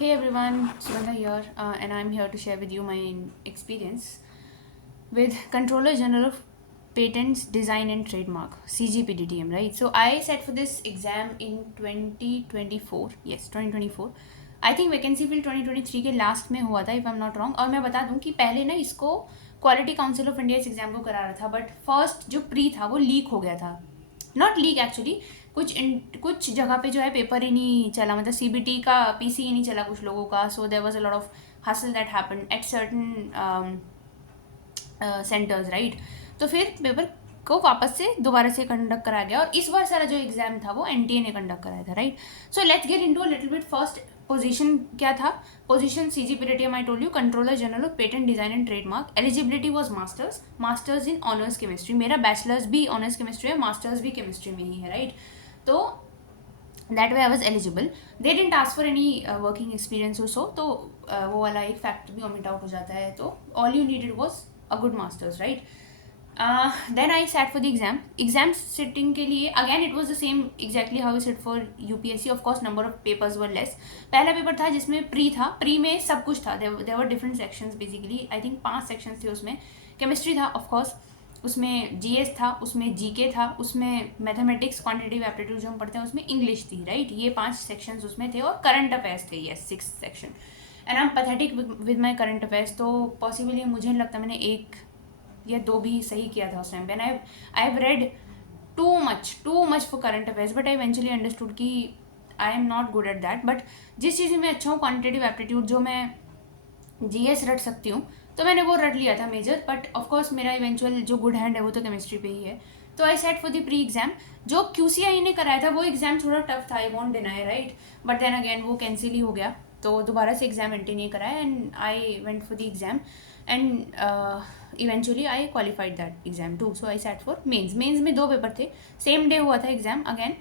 Hey everyone, Sugandha here, and I'm here to share with you my experience with Controller General of Patents, Design and Trademark (CGPDTM). Right. So I sat for this exam in 2024. Yes, 2024. I think vacancy fill 2023 के last में हुआ था if I am not wrong. और मैं बता दूं कि पहले ना इसको क्वालिटी काउंसिल ऑफ इंडिया इस एग्जाम को करा रहा था, बट फर्स्ट जो प्री था वो लीक हो गया था। नॉट लीक एक्चुअली, कुछ जगह पे जो है पेपर ही नहीं चला, मतलब सीबीटी का पीसी ही नहीं चला कुछ लोगों का। So there was a lot of hustle that happened at certain centres, right. तो फिर पेपर को वापस से दोबारा से कंडक्ट कराया गया, और इस बार सारा जो एग्जाम था वो एनटीए ने कंडक्ट कराया था, right. So let's get into a little bit. First position क्या था? Position CGPTM, I told you, controller general of patent, design and trademark. Eligibility was masters in honours chemistry. मेरा bachelors भी honours chemistry है, masters भी chemistry में ही है, right. तो that way I was eligible. They didn't ask for any working experience और so, तो वो वाला एक फैक्ट भी ओमिट आउट हो जाता है। तो all you needed was a good masters, right. Then I sat for the exam sitting के लिए again it was the same exactly how we sat for UPSC. Of course number of papers were less. पहला paper था जिसमें pre था, pre में सब कुछ था, there were different sections basically. I think 5 sections थे उसमें। केमिस्ट्री था ऑफ कोर्स, उसमें जीएस था, उसमें जीके था, उसमें मैथमेटिक्स, क्वांटिटेटिव एप्टीट्यूड जो हम पढ़ते हैं उसमें इंग्लिश थी, राइट। ये 5 सेक्शंस उसमें थे, और करंट अफेयर्स थे, yes, 6 section. And I M pathetic with my current affairs. तो पॉसिबली मुझे नहीं लगता मैंने 1 या 2 भी सही किया था उस टाइम पे। And I have read too much for current affairs, but I eventually understood कि I am not good at that. But जिस चीज़ में मैं अच्छा हूँ, क्वांटिटेटिव एप्टीट्यूड, जो मैं जीएस रट सकती हूँ, तो मैंने वो रट लिया था मेजर। बट ऑफकोर्स मेरा इवेंचुअल जो गुड हैंड है वो तो केमिस्ट्री पे ही है। तो आई sat for the pre exam. जो क्यूसीआई ने कराया था वो एग्जाम थोड़ा टफ था, I want deny, right. But then again वो कैंसिल ही हो गया, तो दोबारा से एग्जाम एंट्री नहीं कराया, and I went for the exam. And eventually I qualified that exam to. So I sat for mains में 2 पेपर थे, सेम डे हुआ था एग्जाम। अगेन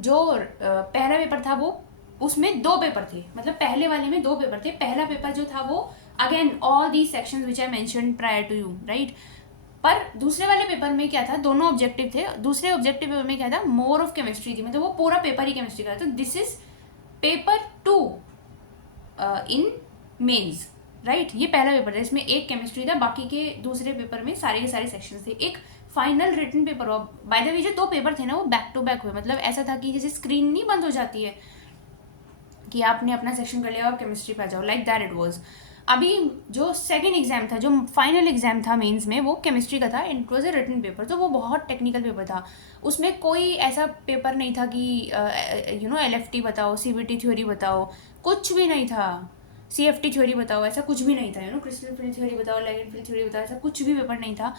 जो पहला पेपर था वो, उसमें 2 पेपर थे, मतलब पहले वाले में 2 पेपर थे। पहला पेपर जो था वो again all the sections which I mention prior to you, right. पर दूसरे वाले पेपर में क्या था, दोनों ऑब्जेक्टिव थे। दूसरे ऑब्जेक्टिव पेपर में क्या था, मोर ऑफ केमिस्ट्री थी, मतलब वो पूरा पेपर ही केमिस्ट्री का था। तो this is paper 2 in mains, right. ये पहला पेपर था, इसमें एक केमिस्ट्री था, बाकी के दूसरे पेपर में सारे के सारे सेक्शंस थे। एक फाइनल रिटन पेपर हुआ। बाय द वे जो 2 पेपर थे ना वो बैक टू बैक हुए, मतलब ऐसा था कि जैसे स्क्रीन नहीं बंद हो जाती है कि आपने अपना सेक्शन कर लिया और केमिस्ट्री पे आ जाओ, लाइक दैट इट वाज। अभी जो सेकंड एग्जाम था, जो फाइनल एग्जाम था मेंस में, वो केमिस्ट्री का था, it was a written paper. तो वो बहुत टेक्निकल पेपर था। उसमें कोई ऐसा पेपर नहीं था कि एलएफटी बताओ, सीबीटी थ्योरी बताओ, कुछ भी नहीं था। सीएफटी थ्योरी बताओ, ऐसा कुछ भी नहीं था। क्रिस्टल फील्ड थ्योरी बताओ, लेगेंड फील्ड थ्योरी बताओ, ऐसा कुछ भी पेपर नहीं था।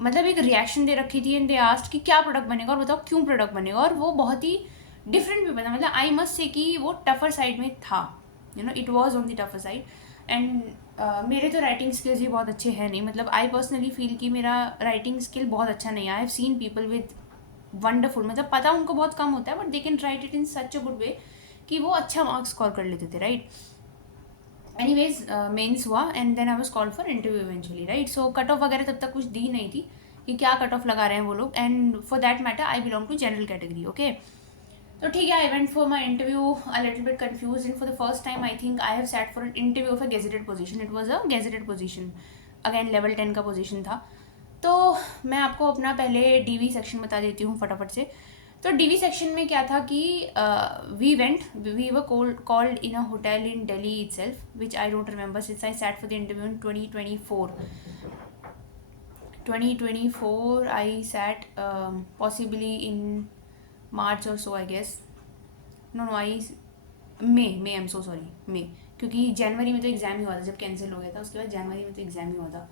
मतलब एक रिएक्शन दे रखी थी, एंड दे आस्क्ड कि क्या प्रोडक्ट बनेगा और बताओ क्यों प्रोडक्ट बनेगा। और वो बहुत ही डिफरेंट पेपर था, मतलब आई मस्ट से कि वो टफर साइड में था, it was on the tougher side. And मेरे तो राइटिंग स्किल्स भी बहुत अच्छे हैं नहीं, मतलब आई पर्सनली फील कि मेरा राइटिंग स्किल बहुत अच्छा नहीं है। I have seen people with wonderful, मतलब पता उनको बहुत कम होता है, but they can write it in such a good way कि वो अच्छा मार्क्स स्कोर कर लेते थे, राइट। एनीवेज मेंस हुआ, and then I was called for interview eventually, right. So cut off वगैरह तब तक कुछ दी नहीं थी कि क्या कट ऑफ लगा रहे हैं वो लोग, and for that matter I belong to general category, okay. तो ठीक है, I went for my interview a little bit confuse, and for the first time I think I have sat for an interview of a gazetted position. It was a gazetted position, again level 10 का position था। तो मैं आपको अपना पहले DV section बता देती हूँ फटाफट से। तो डीवी सेक्शन में क्या था कि we were called in a hotel in Delhi itself, which I don't remember since I sat for the interview in 2024 I sat possibly in March or so, I guess. No, May, I'm so sorry, May. क्योंकि जनवरी में तो exam ही हुआ था, जब cancel हो गया था उसके बाद जनवरी में तो एग्जाम ही हुआ था।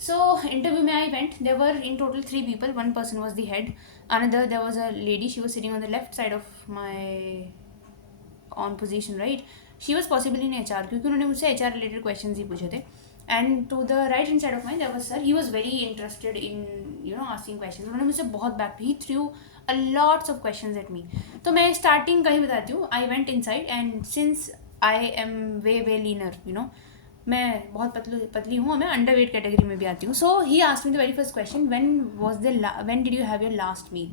सो इंटरव्यू में I went, there were in total 3 people. One person was the head, another there was a lady, she was sitting on the left side of my on position, right. She was possibly in HR क्योंकि उन्होंने मुझसे HR related questions ही पूछे थे. And to the right hand side of mine there was sir. He was very interested in asking questions. उन्होंने मुझसे बहुत back, he threw a lots of questions at me. तो मैं starting का ही बताती हूँ. I went inside, and since I am way leaner, मैं बहुत पतली हूँ, मैं अंडरवेट कैटेगरी में भी आती हूँ. So he asked me the very first question, when did you have your last meal?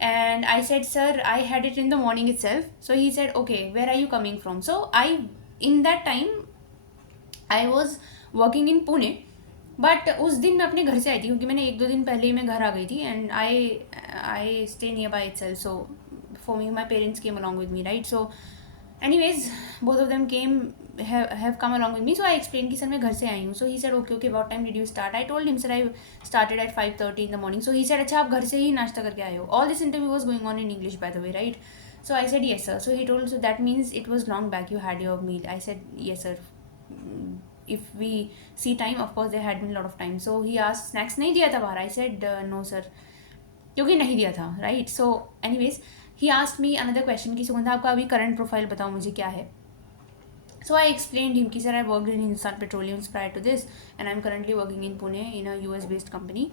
And I said, sir, I had it in the morning itself. So he said, okay, where are you coming from? So I in that time I was working in Pune, but उस दिन मैं अपने घर से आई थी क्योंकि मैंने 1-2 दिन पहले ही मैं घर आ गई थी, and I stay near by itself, so for me my parents came along with me, right. So anyways, both of them came, have come along with me. So I explained कि सर मैं घर से आई हूँ. So he said okay, what time did you start? I told him, sir, I started at 5:30 in the morning. So he said अच्छा आप घर से ही नाश्ता करके आए हो. All this interview was going on in English, by the way, right? So I said yes, sir. So he told, so that means it was long back you had your meal. I said yes, sir. If we see time, of course there had been a lot of time. So he asked snacks नहीं दिया था बाहर. I said no, sir, क्योंकि नहीं दिया था, right. So anyways he asked me another question कि सुगंधा आपका अभी करंट प्रोफाइल बताओ मुझे क्या है. सो आई एक्सप्लेन्ड हिम कि sir I worked in Hindustan petroleums prior to this and I am currently working in Pune in a US based company,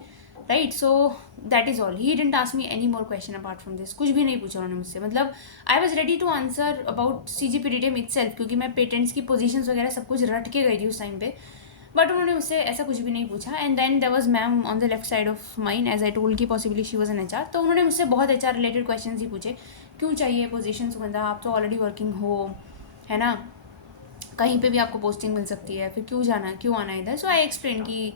right. So that is all. He didn't ask me any more question apart from this. कुछ भी नहीं पूछा उन्होंने मुझसे. मतलब I was ready to answer about CGPDTM itself, क्योंकि मैं patents की पोजीशंस वगैरह सब कुछ रट के गई थी उस टाइम पे, बट उन्होंने मुझसे ऐसा कुछ भी नहीं पूछा. And then there was ma'am on the left side of mine, as I told की possibly she was an HR. तो उन्होंने मुझसे बहुत HR रिलेटेड क्वेश्चन ही पूछे. क्यों चाहिए पोजीशन सुगंधा, आप तो ऑलरेडी वर्किंग हो, है ना, कहीं पे भी आपको पोस्टिंग मिल सकती है, फिर क्यों जाना, क्यों आना इधर. सो आई एक्सप्लेन कि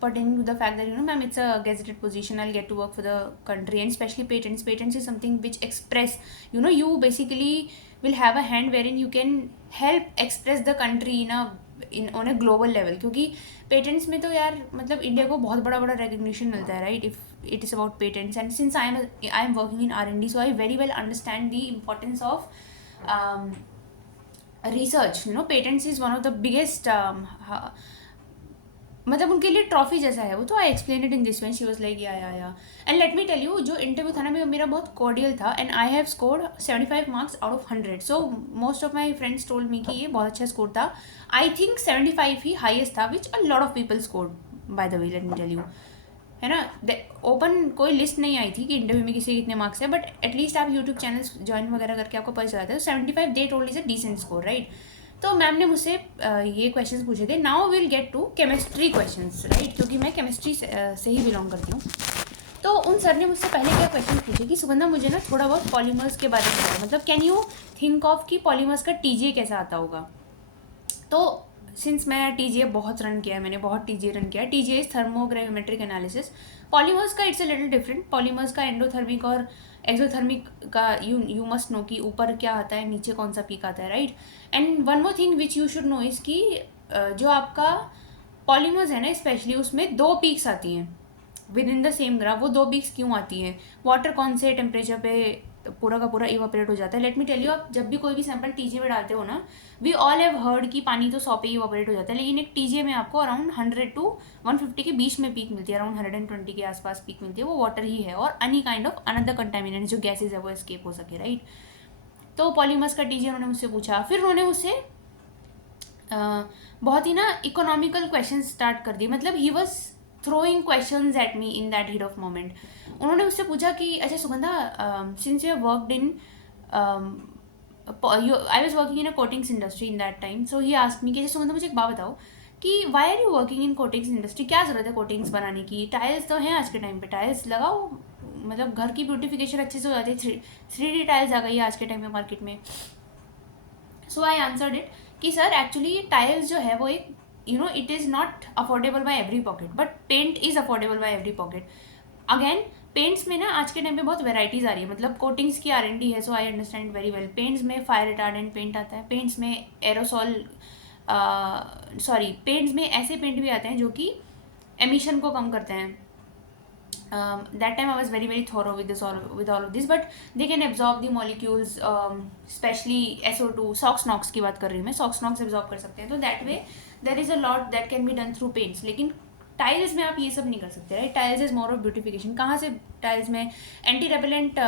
pertaining to the fact that ma'am, it's a gazetted position, I'll get to work for the country, and especially patents is something which express, you basically will have a hand wherein you can help express the country on a global level. क्योंकि patents में तो यार मतलब India को बहुत बड़ा बड़ा recognition मिलता है, right, if it is about patents. And since I am working in R&D, so I very well understand the importance of research. Patents is one of the biggest मतलब उनके लिए ट्रॉफी जैसा है वो. तो I explain it in this way. She was like yeah. And let me tell you, जो interview था ना मेरा बहुत कॉर्डियल था, and I have scored 75 marks out of 100. So most of my friends told me कि ये बहुत अच्छा स्कोर था. आई थिंक 75 ही हाईएस्ट था, which a lot of people scored, by the way, let me tell you, है ना. Open कोई लिस्ट नहीं आई थी कि इंटरव्यू में किसी कितने मार्क्स है, बट एटलीस्ट आप यूट्यूब चैनल्स ज्वाइन वगैरह करके आपको पता चलाते हैं. 75 they told is a decent score, right. तो मैम ने मुझसे ये क्वेश्चंस पूछे थे. Now will get to chemistry questions, right, क्योंकि मैं केमिस्ट्री से ही बिलोंग करती हूँ. तो उन सर ने मुझसे पहले क्या क्वेश्चन पूछे कि सुगंधा मुझे ना थोड़ा बहुत पॉलीमर्स के बारे में बताओ, मतलब कैन यू थिंक ऑफ कि पॉलीमर्स का TGA कैसा आता होगा. तो सिंस मैं TGA बहुत रन किया है, मैंने बहुत TGA रन किया है. TGA is thermogravimetric analysis. Polymers का it's a little different. Polymers का एंडोथर्मिक और एक्सोथर्मिक का यू मस्ट नो कि ऊपर क्या आता है, नीचे कौन सा पीक आता है, right. And one more thing which you should know is कि जो आपका पॉलीमर्स है ना, स्पेशली उसमें 2 पीक्स आती हैं with in the same graph. वो 2 पीक्स क्यों आती हैं, वाटर कौन से टेम्परेचर पे पूरा का पूरा इवापोरेट हो जाता है. लेट मी टेल यू, आप जब भी कोई भी सैंपल TGA में डालते हो ना, वी ऑल हैव हर्ड कि पानी तो 100 पे इवापोरेट हो जाता है, लेकिन एक TGA में आपको अराउंड 100 to 150 के बीच में पीक मिलती है, अराउंड 120 के आसपास पीक मिलती है. वो वाटर ही है और any kind of another contaminant जो गैसेज है वो एस्केप हो सके, राइट. तो पॉलीमर्स का TGA उन्होंने मुझसे पूछा. फिर उन्होंने मुझसे बहुत ही ना इकोनॉमिकल क्वेश्चन स्टार्ट कर दिए. मतलब he was throwing questions at me in that heat of moment. उन्होंने मुझसे पूछा कि अच्छा Sugandha, since you have worked in I was working in a coatings industry in that time, so he asked me कि अच्छा सुगंधा मुझे एक बात बताओ कि why are you working in coatings industry, क्या ज़रूरत है कोटिंग्स बनाने की, टाइल्स तो हैं आज के टाइम पे, टाइल्स लगाओ, मतलब घर की ब्यूटिफिकेशन अच्छे से हो जाती है. 3D टाइल्स आ गई है आज के टाइम में मार्केट में. सो आई आंसर्ड इट कि सर एक्चुअली टाइल्स जो है वो एक it is not affordable by every pocket, but paint is affordable by every pocket. Again, paints में ना आज के टाइम पे बहुत वेराइटीज़ आ रही है. मतलब कोटिंग्स की R&D है, so I understand very well. Paints में फायर रिटार्डेंट पेंट आता है, पेंट्स में एरोसॉल पेंट्स में ऐसे पेंट भी आते हैं जो कि एमिशन को कम करते हैं. that time I was very very thorough with all of this, but they can absorb the molecules, especially SO2, SOx NOx की बात कर रही हूँ मैं, SOx NOx absorb कर सकते हैं. तो that way there is a lot that can be done through paints. लेकिन टाइल्स में आप ये सब नहीं कर सकते, right. Tiles is more of beautification. कहाँ से टाइल्स में anti repellent,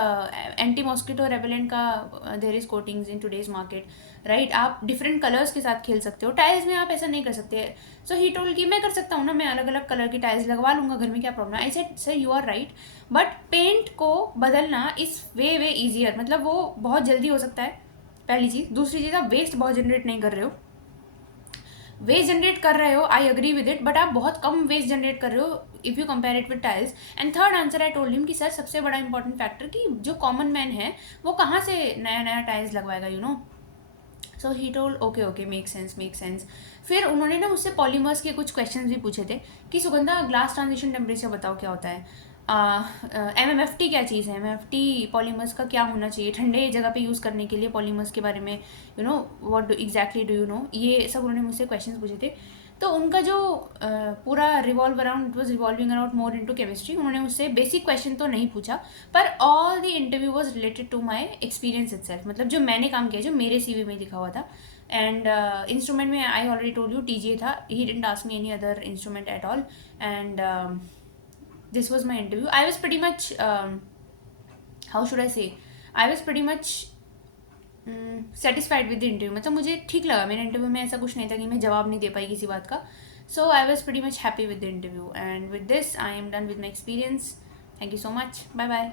anti mosquito repellent का there is coatings in today's market, right. आप डिफरेंट कलर्स के साथ खेल सकते हो. टाइल्स में आप ऐसा नहीं कर सकते. सो ही टोल्ड कि मैं कर सकता हूँ ना, मैं अलग अलग कलर की टाइल्स लगवा लूँगा घर में, क्या प्रॉब्लम है. I said sir you are right, but paint को बदलना इज़ वे ईजियर. मतलब वो बहुत जल्दी हो सकता है, पहली चीज़. दूसरी चीज़, आप वेस्ट बहुत जनरेट नहीं कर रहे हो. वेस्ट जनरेट कर रहे हो, I agree with it, but आप बहुत कम वेस्ट जनरेट कर रहे हो if you compare it with tiles. And third answer I told him कि सर सबसे बड़ा इंपॉर्टेंट फैक्टर कि जो कॉमन मैन है वो कहाँ से नया नया टाइल्स लगवाएगा, so he told okay okay, make sense make sense. फिर उन्होंने ना मुझसे पॉलीमर्स के कुछ क्वेश्चंस भी पूछे थे कि सुगंधा ग्लास ट्रांजिशन टेम्परेचर बताओ क्या होता है, MMFT क्या चीज़ है, MMFT पॉलीमर्स का क्या होना चाहिए ठंडे जगह पे यूज़ करने के लिए, पॉलीमर्स के बारे में you know what exactly do you know, ये सब उन्होंने मुझसे क्वेश्चंस पूछे थे। तो उनका जो पूरा revolve around, it was revolving around more into chemistry. उन्होंने मुझसे बेसिक क्वेश्चन तो नहीं पूछा, पर all the interview was related to my experience itself, मतलब जो मैंने काम किया, जो मेरे CV में लिखा हुआ था। एंड इंस्ट्रूमेंट में I already told you TGA था, ही didn't ask me any other instrument at all. And this was my interview. I was pretty much how should I say, I was pretty much satisfied with the interview, मतलब मुझे ठीक लगा मेरे interview में, ऐसा कुछ नहीं था कि मैं जवाब नहीं दे पाई किसी बात का। So I was pretty much happy with the interview, and with this I am done with my experience. Thank you so much, bye bye.